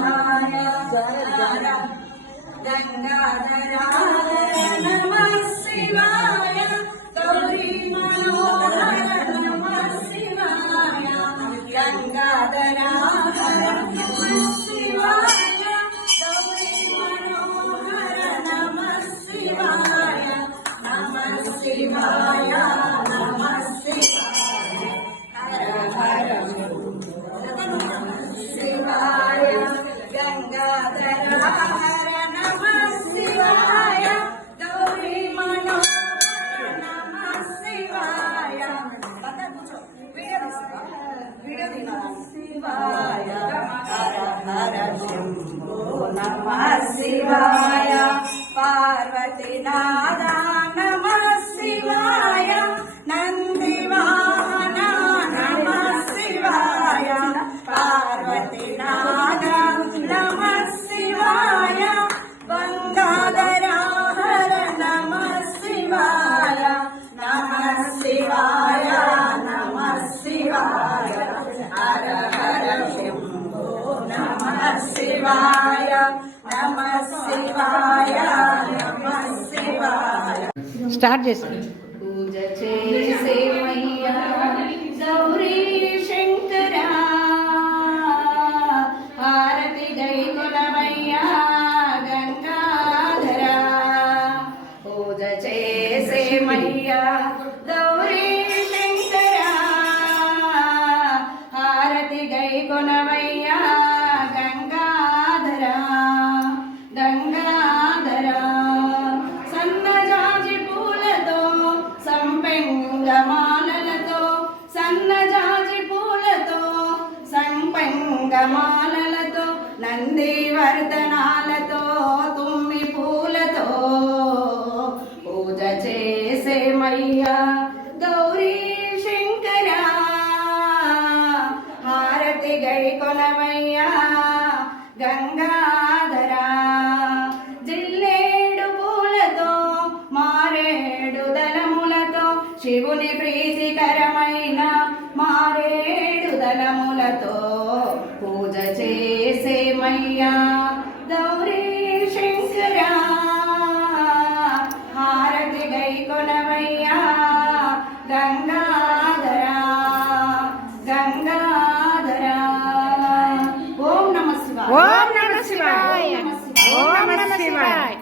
శివాయ గంగాధరాయ నమః శివాయ గౌరీ మనోహర నమః శివాయ గంగాధరాయ శంభో నమః శివాయ శివాయ నమః శివాయ నమః శివాయ స్టార్ట్ చేసి పూజ చేసేమయ్యా సంపెంగమాలలతో నందివర్ధనాలతో తుమ్మి పూలతో పూజ చేసేమయ్యా గౌరీ శంకరా. హారతి గై కొనవయ్యా గంగాధరా. జిల్లేడు పూలతో మారేడు దళములతో శివుని ప్రీతికరమైన మారేడు దళములతో పూజ చేసేమయ్యా గౌరీ శంకరా. హారతి గై కొనవయ్యా గంగాధరా గంగాధరా. ఓం నమ శివాయ. ఓం నమ శివాయ. ఓం నమ శివాయ.